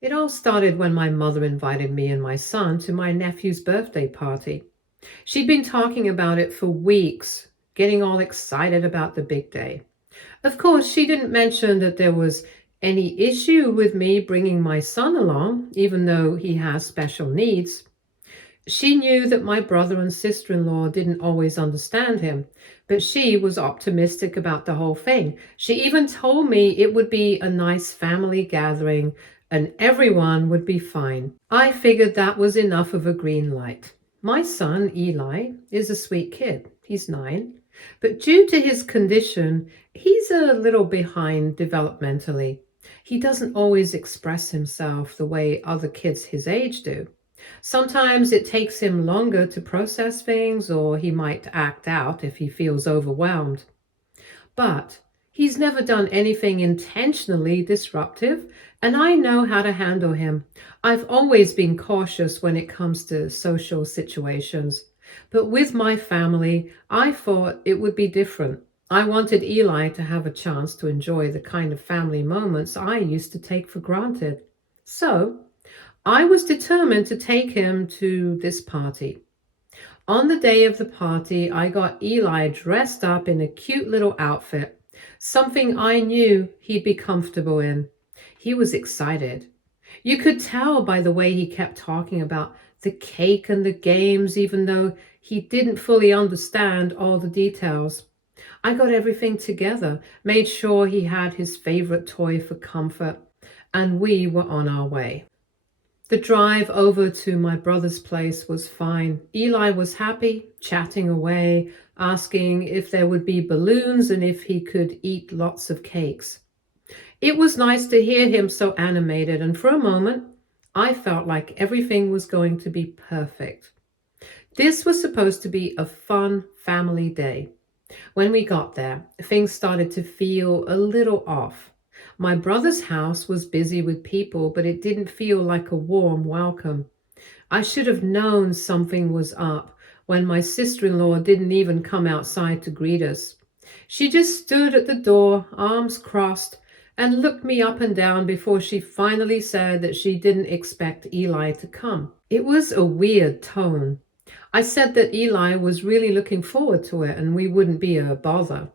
It all started when my mother invited me and my son to my nephew's birthday party. She'd been talking about it for weeks, getting all excited about the big day. Of course, she didn't mention that there was any issue with me bringing my son along, even though he has special needs. She knew that my brother and sister-in-law didn't always understand him, but she was optimistic about the whole thing. She even told me it would be a nice family gathering and everyone would be fine. I figured that was enough of a green light. My son, Eli, is a sweet kid. He's 9. But due to his condition, he's a little behind developmentally. He doesn't always express himself the way other kids his age do. Sometimes it takes him longer to process things, or he might act out if he feels overwhelmed. But he's never done anything intentionally disruptive, and I know how to handle him. I've always been cautious when it comes to social situations. But with my family, I thought it would be different. I wanted Eli to have a chance to enjoy the kind of family moments I used to take for granted. So, I was determined to take him to this party. On the day of the party, I got Eli dressed up in a cute little outfit, something I knew he'd be comfortable in. He was excited. You could tell by the way he kept talking about the cake and the games, even though he didn't fully understand all the details. I got everything together, made sure he had his favorite toy for comfort, and we were on our way. The drive over to my brother's place was fine. Eli was happy, chatting away, asking if there would be balloons and if he could eat lots of cakes. It was nice to hear him so animated, and for a moment, I felt like everything was going to be perfect. This was supposed to be a fun family day. When we got there, things started to feel a little off. My brother's house was busy with people, but it didn't feel like a warm welcome. I should have known something was up when my sister-in-law didn't even come outside to greet us. She just stood at the door, arms crossed, and looked me up and down before she finally said that she didn't expect Eli to come. It was a weird tone. I said that Eli was really looking forward to it and we wouldn't be a bother.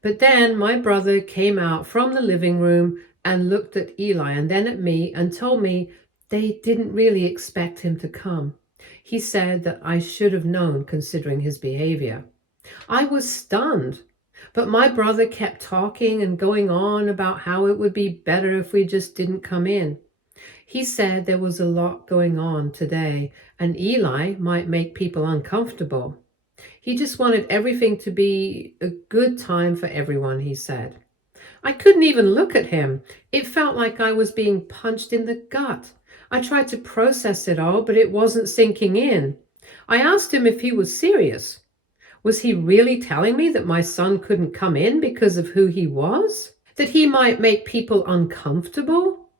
But then my brother came out from the living room and looked at Eli and then at me and told me they didn't really expect him to come. He said that I should have known considering his behavior. I was stunned, but my brother kept talking and going on about how it would be better if we just didn't come in. He said there was a lot going on today and Eli might make people uncomfortable. He just wanted everything to be a good time for everyone, he said. I couldn't even look at him. It felt like I was being punched in the gut. I tried to process it all, but it wasn't sinking in. I asked him if he was serious. Was he really telling me that my son couldn't come in because of who he was? That he might make people uncomfortable?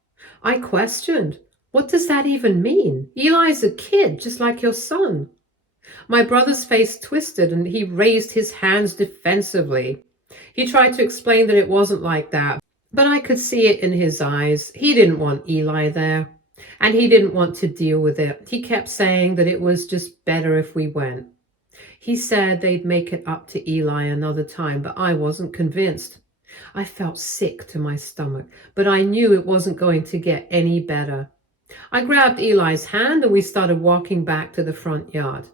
I questioned, what does that even mean? Eli's a kid, just like your son. My brother's face twisted and he raised his hands defensively. He tried to explain that it wasn't like that, but I could see it in his eyes. He didn't want Eli there, and he didn't want to deal with it. He kept saying that it was just better if we went. He said they'd make it up to Eli another time, but I wasn't convinced. I felt sick to my stomach, but I knew it wasn't going to get any better. I grabbed Eli's hand and we started walking back to the front yard.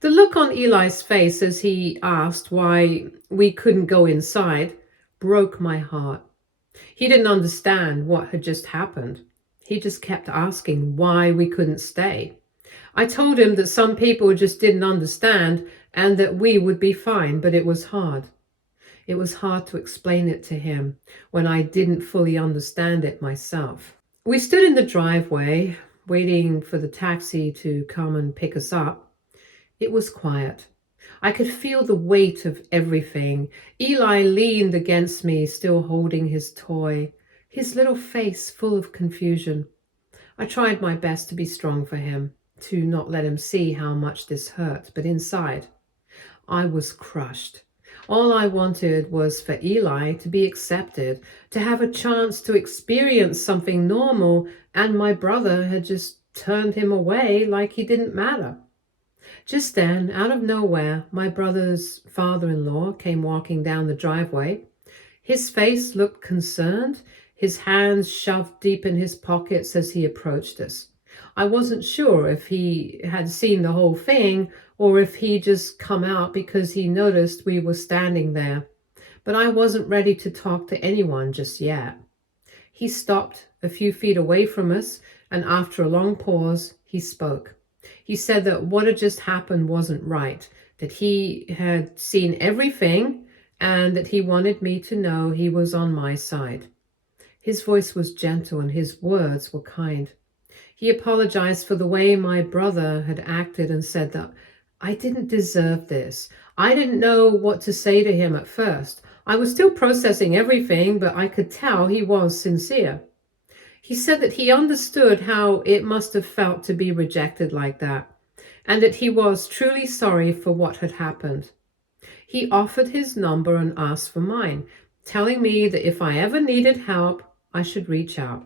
The look on Eli's face as he asked why we couldn't go inside broke my heart. He didn't understand what had just happened. He just kept asking why we couldn't stay. I told him that some people just didn't understand and that we would be fine, but it was hard. It was hard to explain it to him when I didn't fully understand it myself. We stood in the driveway, waiting for the taxi to come and pick us up. It was quiet. I could feel the weight of everything. Eli leaned against me, still holding his toy, his little face full of confusion. I tried my best to be strong for him, to not let him see how much this hurt, but inside, I was crushed. All I wanted was for Eli to be accepted, to have a chance to experience something normal, and my brother had just turned him away like he didn't matter. Just then, out of nowhere, my brother's father-in-law came walking down the driveway. His face looked concerned, his hands shoved deep in his pockets as he approached us. I wasn't sure if he had seen the whole thing or if he just come out because he noticed we were standing there, but I wasn't ready to talk to anyone just yet. He stopped a few feet away from us, and after a long pause, he spoke. He said that what had just happened wasn't right, that he had seen everything, and that he wanted me to know he was on my side. His voice was gentle and his words were kind. He apologized for the way my brother had acted and said that I didn't deserve this. I didn't know what to say to him at first. I was still processing everything, but I could tell he was sincere. He said that he understood how it must have felt to be rejected like that, and that he was truly sorry for what had happened. He offered his number and asked for mine, telling me that if I ever needed help, I should reach out.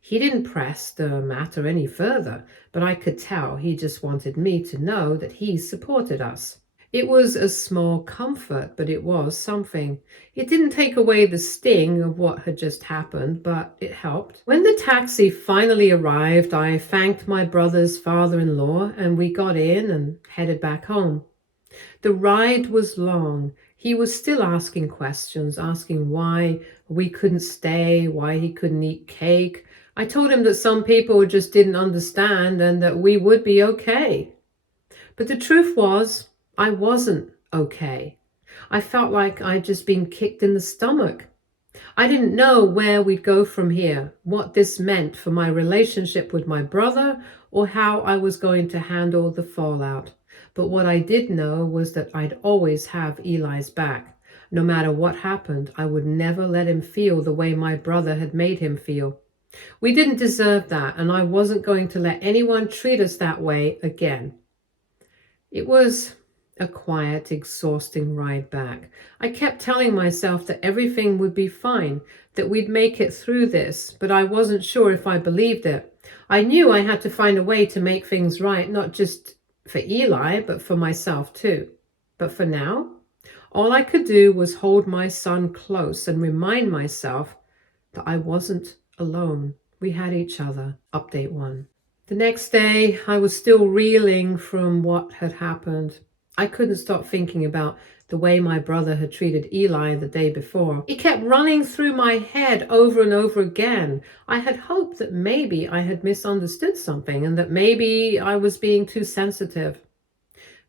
He didn't press the matter any further, but I could tell he just wanted me to know that he supported us. It was a small comfort, but it was something. It didn't take away the sting of what had just happened, but it helped. When the taxi finally arrived, I thanked my brother's father-in-law, and we got in and headed back home. The ride was long. He was still asking questions, asking why we couldn't stay, why he couldn't eat cake. I told him that some people just didn't understand and that we would be okay. But the truth was, I wasn't okay. I felt like I'd just been kicked in the stomach. I didn't know where we'd go from here, what this meant for my relationship with my brother, or how I was going to handle the fallout. But what I did know was that I'd always have Eli's back. No matter what happened, I would never let him feel the way my brother had made him feel. We didn't deserve that, and I wasn't going to let anyone treat us that way again. It was a quiet, exhausting ride back. I kept telling myself that everything would be fine, that we'd make it through this, but I wasn't sure if I believed it. I knew I had to find a way to make things right, not just for Eli, but for myself too. But for now, all I could do was hold my son close and remind myself that I wasn't alone. We had each other. Update 1. The next day, I was still reeling from what had happened. I couldn't stop thinking about the way my brother had treated Eli the day before. It kept running through my head over and over again. I had hoped that maybe I had misunderstood something and that maybe I was being too sensitive.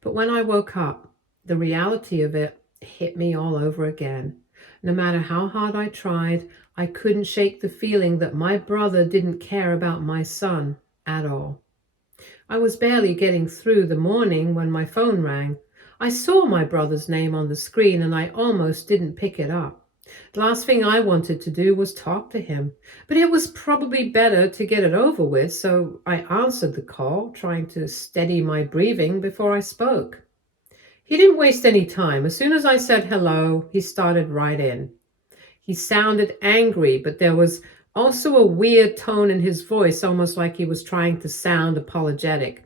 But when I woke up, the reality of it hit me all over again. No matter how hard I tried, I couldn't shake the feeling that my brother didn't care about my son at all. I was barely getting through the morning when my phone rang. I saw my brother's name on the screen and I almost didn't pick it up. The last thing I wanted to do was talk to him, but it was probably better to get it over with, so I answered the call, trying to steady my breathing before I spoke. He didn't waste any time. As soon as I said hello, he started right in. He sounded angry, but there was also a weird tone in his voice, almost like he was trying to sound apologetic.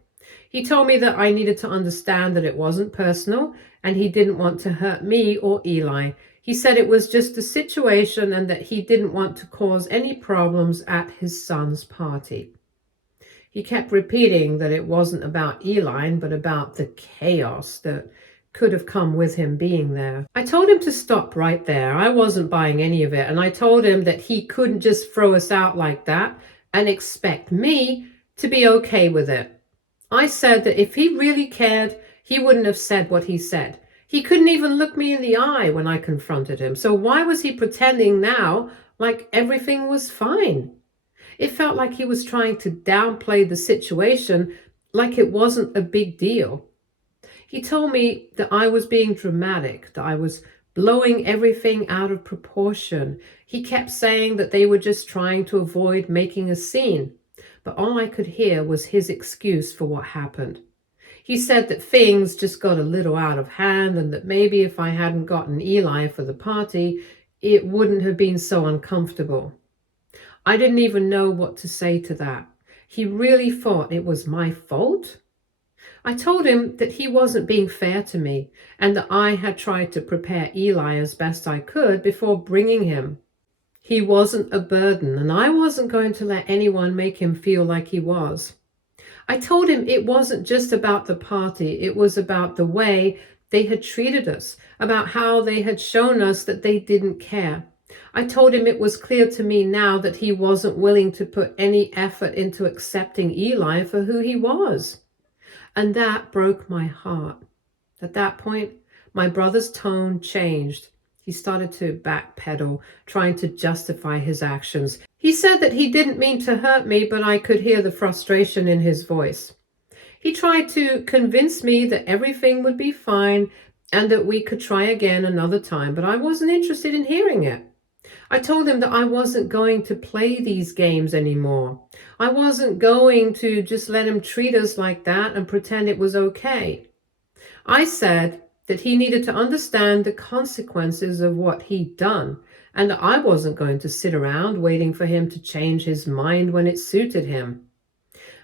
He told me that I needed to understand that it wasn't personal and he didn't want to hurt me or Eli. He said it was just a situation and that he didn't want to cause any problems at his son's party. He kept repeating that it wasn't about Eli, but about the chaos that could have come with him being there. I told him to stop right there. I wasn't buying any of it, and I told him that he couldn't just throw us out like that and expect me to be okay with it. I said that if he really cared, he wouldn't have said what he said. He couldn't even look me in the eye when I confronted him, so why was he pretending now like everything was fine? It felt like he was trying to downplay the situation, like it wasn't a big deal. He told me that I was being dramatic, that I was blowing everything out of proportion. He kept saying that they were just trying to avoid making a scene, but all I could hear was his excuse for what happened. He said that things just got a little out of hand and that maybe if I hadn't gotten Eli for the party, it wouldn't have been so uncomfortable. I didn't even know what to say to that. He really thought it was my fault? I told him that he wasn't being fair to me and that I had tried to prepare Eli as best I could before bringing him. He wasn't a burden and I wasn't going to let anyone make him feel like he was. I told him it wasn't just about the party, it was about the way they had treated us, about how they had shown us that they didn't care. I told him it was clear to me now that he wasn't willing to put any effort into accepting Eli for who he was. And that broke my heart. At that point, my brother's tone changed. He started to backpedal, trying to justify his actions. He said that he didn't mean to hurt me, but I could hear the frustration in his voice. He tried to convince me that everything would be fine and that we could try again another time, but I wasn't interested in hearing it. I told him that I wasn't going to play these games anymore. I wasn't going to just let him treat us like that and pretend it was okay. I said that he needed to understand the consequences of what he'd done, and that I wasn't going to sit around waiting for him to change his mind when it suited him.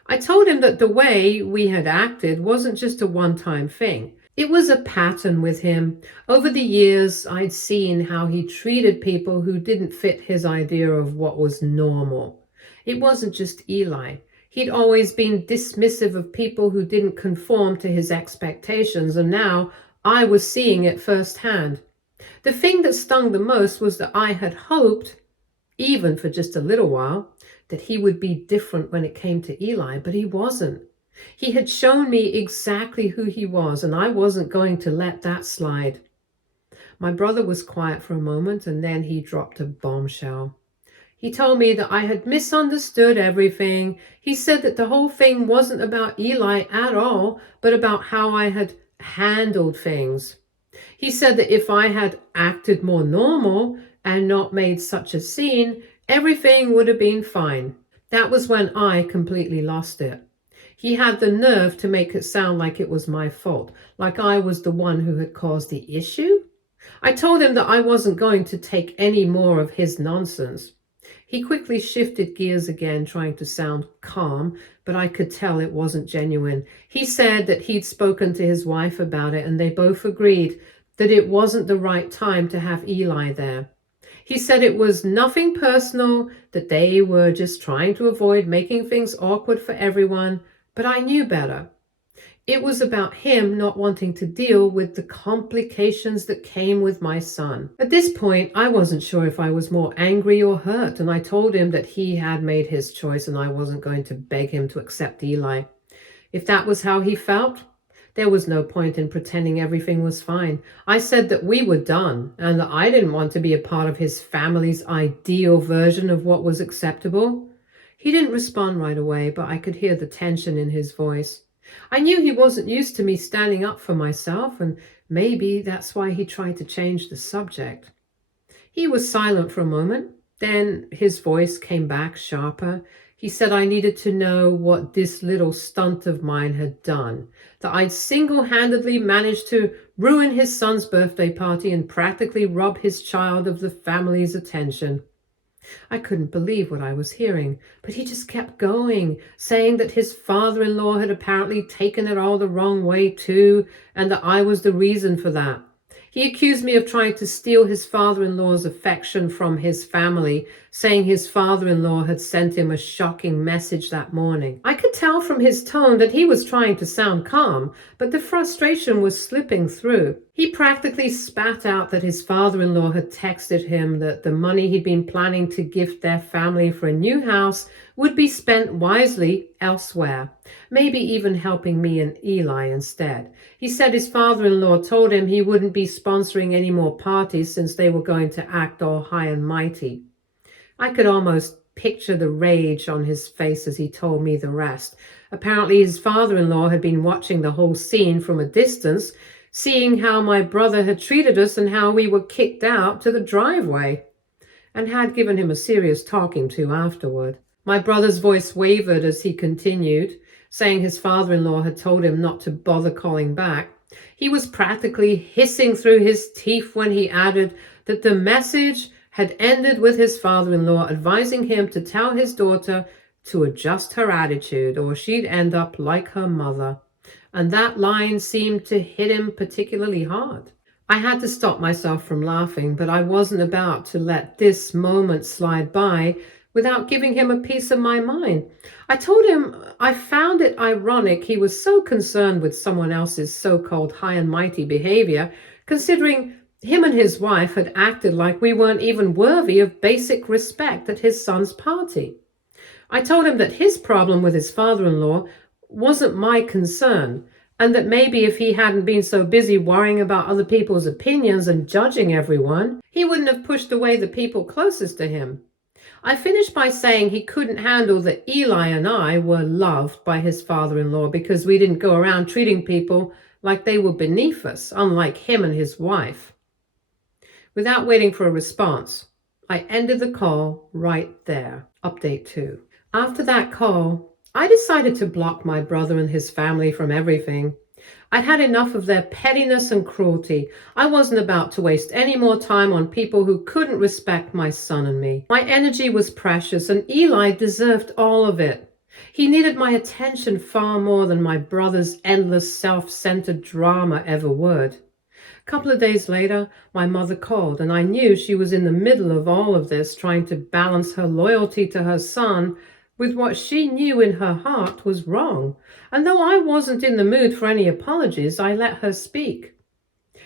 I told him that the way we had acted wasn't just a one-time thing. It was a pattern with him. Over the years, I'd seen how he treated people who didn't fit his idea of what was normal. It wasn't just Eli. He'd always been dismissive of people who didn't conform to his expectations, and now I was seeing it firsthand. The thing that stung the most was that I had hoped, even for just a little while, that he would be different when it came to Eli, but he wasn't. He had shown me exactly who he was, and I wasn't going to let that slide. My brother was quiet for a moment, and then he dropped a bombshell. He told me that I had misunderstood everything. He said that the whole thing wasn't about Eli at all, but about how I had handled things. He said that if I had acted more normal and not made such a scene, everything would have been fine. That was when I completely lost it. He had the nerve to make it sound like it was my fault, like I was the one who had caused the issue. I told him that I wasn't going to take any more of his nonsense. He quickly shifted gears again, trying to sound calm, but I could tell it wasn't genuine. He said that he'd spoken to his wife about it, and they both agreed that it wasn't the right time to have Eli there. He said it was nothing personal, that they were just trying to avoid making things awkward for everyone, but I knew better. It was about him not wanting to deal with the complications that came with my son. At this point, I wasn't sure if I was more angry or hurt, and I told him that he had made his choice and I wasn't going to beg him to accept Eli. If that was how he felt, there was no point in pretending everything was fine. I said that we were done and that I didn't want to be a part of his family's ideal version of what was acceptable. He didn't respond right away, but I could hear the tension in his voice. I knew he wasn't used to me standing up for myself, and maybe that's why he tried to change the subject. He was silent for a moment. Then his voice came back sharper. He said I needed to know what this little stunt of mine had done, that I'd single-handedly managed to ruin his son's birthday party and practically rob his child of the family's attention. I couldn't believe what I was hearing, but he just kept going, saying that his father-in-law had apparently taken it all the wrong way too, and that I was the reason for that. He accused me of trying to steal his father-in-law's affection from his family, saying his father-in-law had sent him a shocking message that morning. I could tell from his tone that he was trying to sound calm, but the frustration was slipping through. He practically spat out that his father-in-law had texted him that the money he'd been planning to gift their family for a new house would be spent wisely elsewhere, maybe even helping me and Eli instead. He said his father-in-law told him he wouldn't be sponsoring any more parties since they were going to act all high and mighty. I could almost picture the rage on his face as he told me the rest. Apparently his father-in-law had been watching the whole scene from a distance, seeing how my brother had treated us and how we were kicked out to the driveway, and had given him a serious talking to afterward. My brother's voice wavered as he continued. saying his father-in-law had told him not to bother calling back. He was practically hissing through his teeth when he added that the message had ended with his father-in-law advising him to tell his daughter to adjust her attitude or she'd end up like her mother. And that line seemed to hit him particularly hard. I had to stop myself from laughing, but I wasn't about to let this moment slide by without giving him a piece of my mind. I told him I found it ironic he was so concerned with someone else's so-called high and mighty behavior, considering him and his wife had acted like we weren't even worthy of basic respect at his son's party. I told him that his problem with his father-in-law wasn't my concern, and that maybe if he hadn't been so busy worrying about other people's opinions and judging everyone, he wouldn't have pushed away the people closest to him. I finished by saying he couldn't handle that Eli and I were loved by his father-in-law because we didn't go around treating people like they were beneath us, unlike him and his wife. Without waiting for a response, I ended the call right there. Update 2. After that call, I decided to block my brother and his family from everything. I'd had enough of their pettiness and cruelty. I wasn't about to waste any more time on people who couldn't respect my son and me. My energy was precious, and Eli deserved all of it. He needed my attention far more than my brother's endless self-centered drama ever would. A couple of days later, my mother called, and I knew she was in the middle of all of this, trying to balance her loyalty to her son with what she knew in her heart was wrong. And though I wasn't in the mood for any apologies, I let her speak.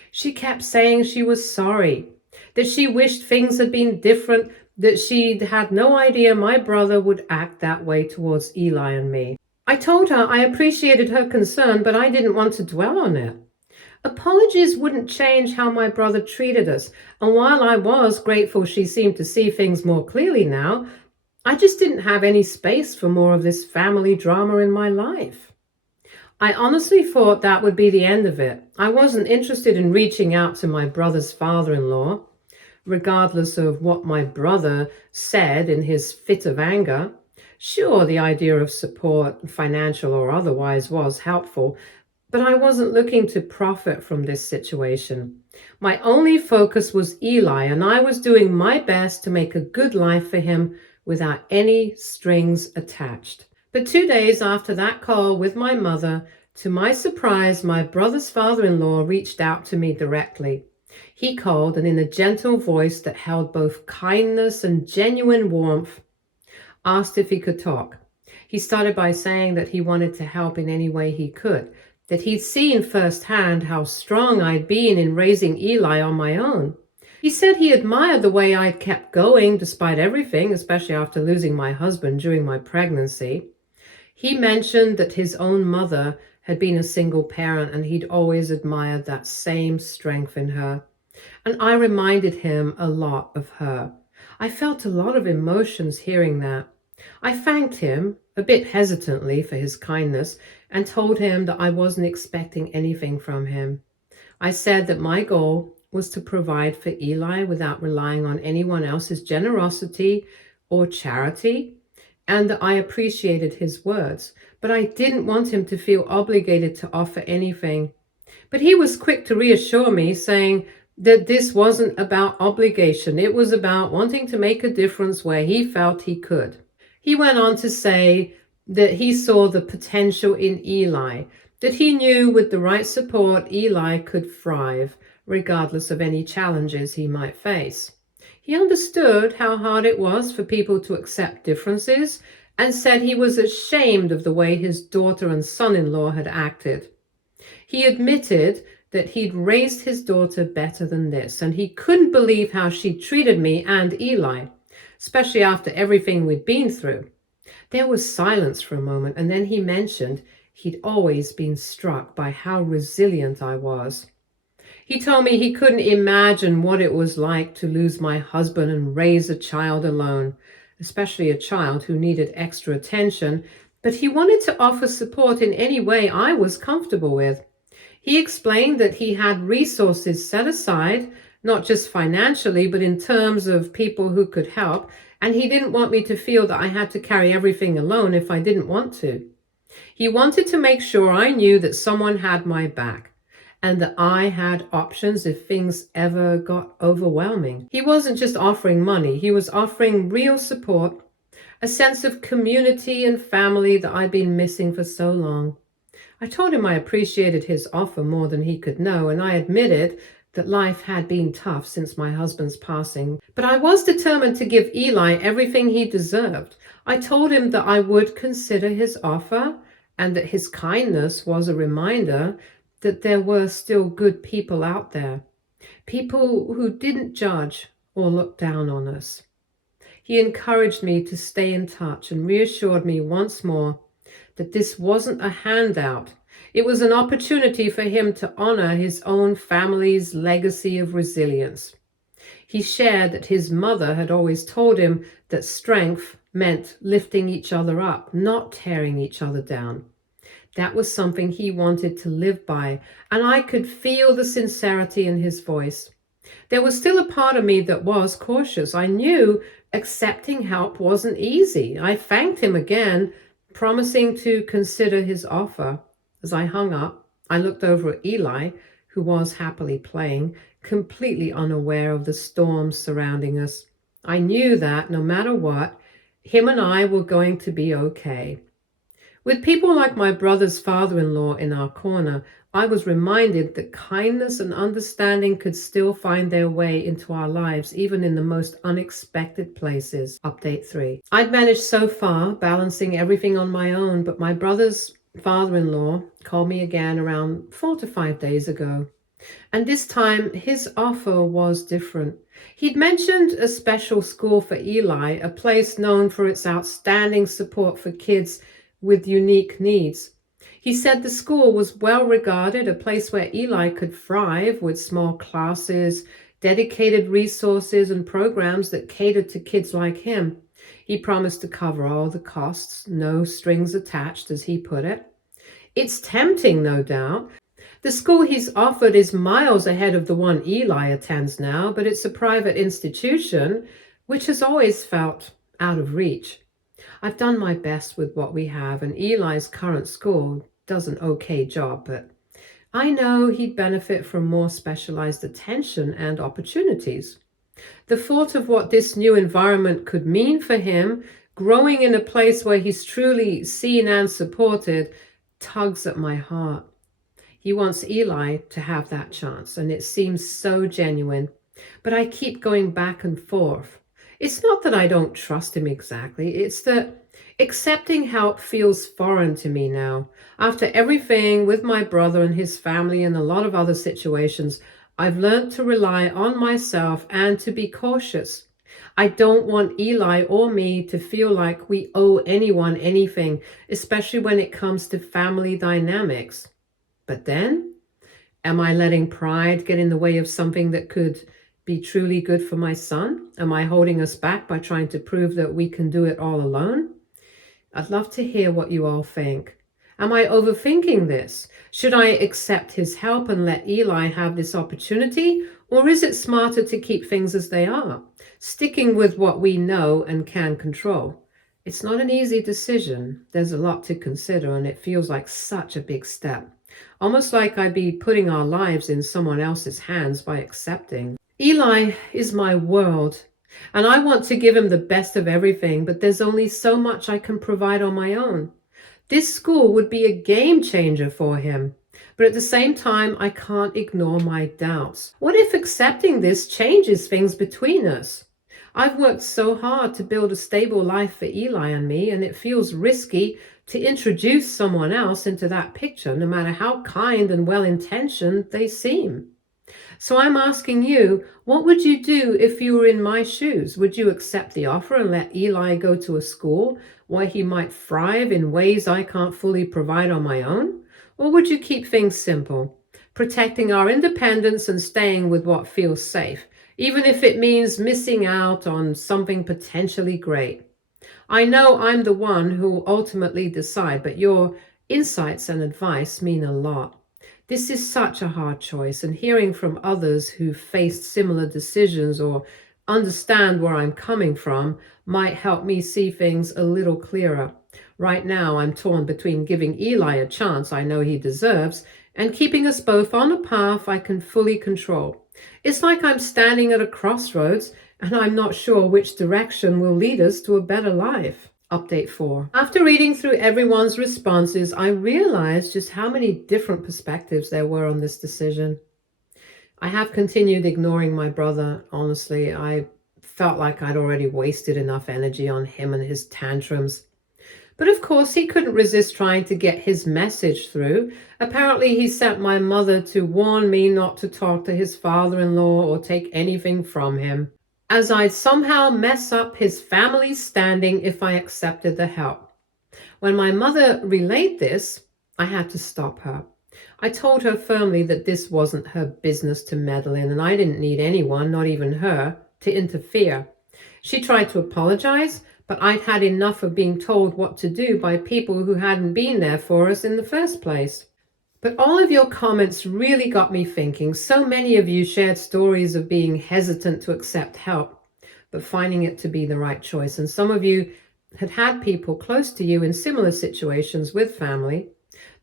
She kept saying she was sorry, that she wished things had been different, that she'd had no idea my brother would act that way towards Eli and me. I told her I appreciated her concern, but I didn't want to dwell on it. Apologies wouldn't change how my brother treated us, and while I was grateful she seemed to see things more clearly now, I just didn't have any space for more of this family drama in my life. I honestly thought that would be the end of it. I wasn't interested in reaching out to my brother's father-in-law, regardless of what my brother said in his fit of anger. Sure, the idea of support, financial or otherwise, was helpful, but I wasn't looking to profit from this situation. My only focus was Eli, and I was doing my best to make a good life for him without any strings attached. But 2 days after that call with my mother, to my surprise, my brother's father-in-law reached out to me directly. He called, and in a gentle voice that held both kindness and genuine warmth, asked if he could talk. He started by saying that he wanted to help in any way he could, that he'd seen firsthand how strong I'd been in raising Eli on my own. He said he admired the way I'd kept going despite everything, especially after losing my husband during my pregnancy. He mentioned that his own mother had been a single parent, and he'd always admired that same strength in her. And I reminded him a lot of her. I felt a lot of emotions hearing that. I thanked him, a bit hesitantly, for his kindness, and told him that I wasn't expecting anything from him. I said that my goal was to provide for Eli without relying on anyone else's generosity or charity, and that I appreciated his words, but I didn't want him to feel obligated to offer anything. But he was quick to reassure me, saying that this wasn't about obligation. It was about wanting to make a difference where he felt he could. He went on to say that he saw the potential in Eli, that he knew with the right support Eli could thrive, regardless of any challenges he might face. He understood how hard it was for people to accept differences, and said he was ashamed of the way his daughter and son-in-law had acted. He admitted that he'd raised his daughter better than this, and he couldn't believe how she treated me and Eli, especially after everything we'd been through. There was silence for a moment, and then he mentioned he'd always been struck by how resilient I was. He told me he couldn't imagine what it was like to lose my husband and raise a child alone, especially a child who needed extra attention, but he wanted to offer support in any way I was comfortable with. He explained that he had resources set aside, not just financially, but in terms of people who could help, and he didn't want me to feel that I had to carry everything alone if I didn't want to. He wanted to make sure I knew that someone had my back and that I had options if things ever got overwhelming. He wasn't just offering money, he was offering real support, a sense of community and family that I'd been missing for so long. I told him I appreciated his offer more than he could know, and I admitted that life had been tough since my husband's passing. But I was determined to give Eli everything he deserved. I told him that I would consider his offer and that his kindness was a reminder that there were still good people out there, people who didn't judge or look down on us. He encouraged me to stay in touch and reassured me once more that this wasn't a handout. It was an opportunity for him to honor his own family's legacy of resilience. He shared that his mother had always told him that strength meant lifting each other up, not tearing each other down. That was something he wanted to live by, and I could feel the sincerity in his voice. There was still a part of me that was cautious. I knew accepting help wasn't easy. I thanked him again, promising to consider his offer. As I hung up, I looked over at Eli, who was happily playing, completely unaware of the storms surrounding us. I knew that no matter what, him and I were going to be okay. With people like my brother's father-in-law in our corner, I was reminded that kindness and understanding could still find their way into our lives, even in the most unexpected places. Update 3. I'd managed so far, balancing everything on my own, but my brother's father-in-law called me again around 4 to 5 days ago. And this time, his offer was different. He'd mentioned a special school for Eli, a place known for its outstanding support for kids with unique needs. He said the school was well regarded, a place where Eli could thrive with small classes, dedicated resources, and programs that catered to kids like him. He promised to cover all the costs, no strings attached, as he put it. It's tempting, no doubt. The school he's offered is miles ahead of the one Eli attends now, but it's a private institution, which has always felt out of reach. I've done my best with what we have, and Eli's current school does an okay job, but I know he'd benefit from more specialized attention and opportunities. The thought of what this new environment could mean for him, growing in a place where he's truly seen and supported, tugs at my heart. He wants Eli to have that chance, and it seems so genuine, but I keep going back and forth. It's not that I don't trust him exactly, it's that accepting help feels foreign to me now. After everything with my brother and his family and a lot of other situations, I've learned to rely on myself and to be cautious. I don't want Eli or me to feel like we owe anyone anything, especially when it comes to family dynamics. But then, am I letting pride get in the way of something that could be truly good for my son? Am I holding us back by trying to prove that we can do it all alone? I'd love to hear what you all think. Am I overthinking this? Should I accept his help and let Eli have this opportunity? Or is it smarter to keep things as they are, sticking with what we know and can control? It's not an easy decision. There's a lot to consider, and it feels like such a big step. Almost like I'd be putting our lives in someone else's hands by accepting. Eli is my world, and I want to give him the best of everything, but there's only so much I can provide on my own. This school would be a game changer for him, but at the same time, I can't ignore my doubts. What if accepting this changes things between us? I've worked so hard to build a stable life for Eli and me, and it feels risky to introduce someone else into that picture, no matter how kind and well-intentioned they seem. So I'm asking you, what would you do if you were in my shoes? Would you accept the offer and let Eli go to a school where he might thrive in ways I can't fully provide on my own? Or would you keep things simple, protecting our independence and staying with what feels safe, even if it means missing out on something potentially great? I know I'm the one who will ultimately decide, but your insights and advice mean a lot. This is such a hard choice, and hearing from others who faced similar decisions or understand where I'm coming from might help me see things a little clearer. Right now, I'm torn between giving Eli a chance I know he deserves and keeping us both on a path I can fully control. It's like I'm standing at a crossroads and I'm not sure which direction will lead us to a better life. Update 4. After reading through everyone's responses, I realized just how many different perspectives there were on this decision. I have continued ignoring my brother, honestly. I felt like I'd already wasted enough energy on him and his tantrums. But of course, he couldn't resist trying to get his message through. Apparently, he sent my mother to warn me not to talk to his father-in-law or take anything from him, as I'd somehow mess up his family's standing if I accepted the help. When my mother relayed this, I had to stop her. I told her firmly that this wasn't her business to meddle in, and I didn't need anyone, not even her, to interfere. She tried to apologize, but I'd had enough of being told what to do by people who hadn't been there for us in the first place. But all of your comments really got me thinking. So many of you shared stories of being hesitant to accept help, but finding it to be the right choice. And some of you had people close to you in similar situations with family.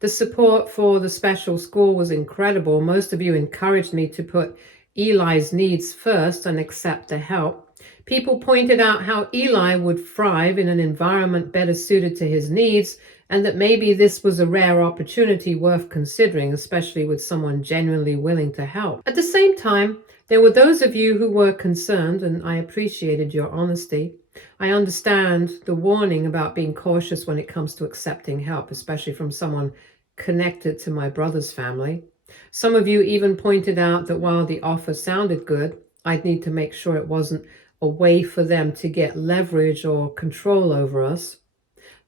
The support for the special school was incredible. Most of you encouraged me to put Eli's needs first and accept the help. People pointed out how Eli would thrive in an environment better suited to his needs, and that maybe this was a rare opportunity worth considering, especially with someone genuinely willing to help. At the same time, there were those of you who were concerned, and I appreciated your honesty. I understand the warning about being cautious when it comes to accepting help, especially from someone connected to my brother's family. Some of you even pointed out that while the offer sounded good, I'd need to make sure it wasn't a way for them to get leverage or control over us.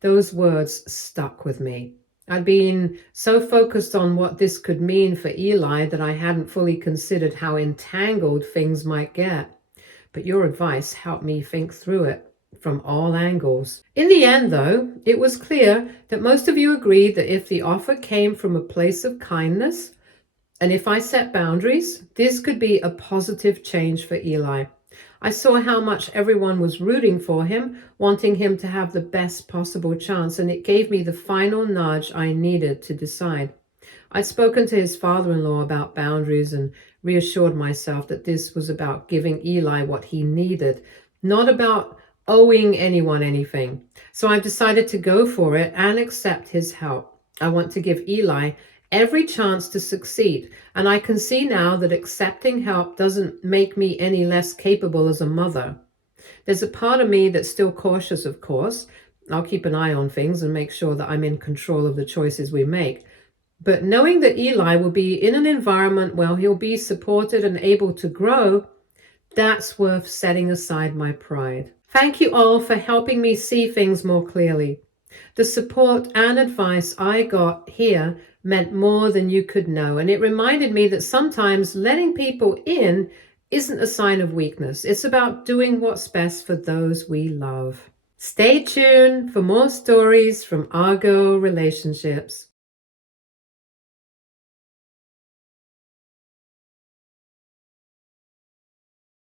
Those words stuck with me. I'd been so focused on what this could mean for Eli that I hadn't fully considered how entangled things might get. But your advice helped me think through it from all angles. In the end, though, it was clear that most of you agreed that if the offer came from a place of kindness, and if I set boundaries, this could be a positive change for Eli. I saw how much everyone was rooting for him, wanting him to have the best possible chance, and it gave me the final nudge I needed to decide. I'd spoken to his father-in-law about boundaries and reassured myself that this was about giving Eli what he needed, not about owing anyone anything. So I've decided to go for it and accept his help. I want to give Eli every chance to succeed, and I can see now that accepting help doesn't make me any less capable as a mother. There's a part of me that's still cautious, of course. I'll keep an eye on things and make sure that I'm in control of the choices we make. But knowing that Eli will be in an environment where he'll be supported and able to grow, that's worth setting aside my pride. Thank you all for helping me see things more clearly. The support and advice I got here meant more than you could know, and it reminded me that sometimes letting people in isn't a sign of weakness. It's about doing what's best for those we love. Stay tuned for more stories from our girl relationships.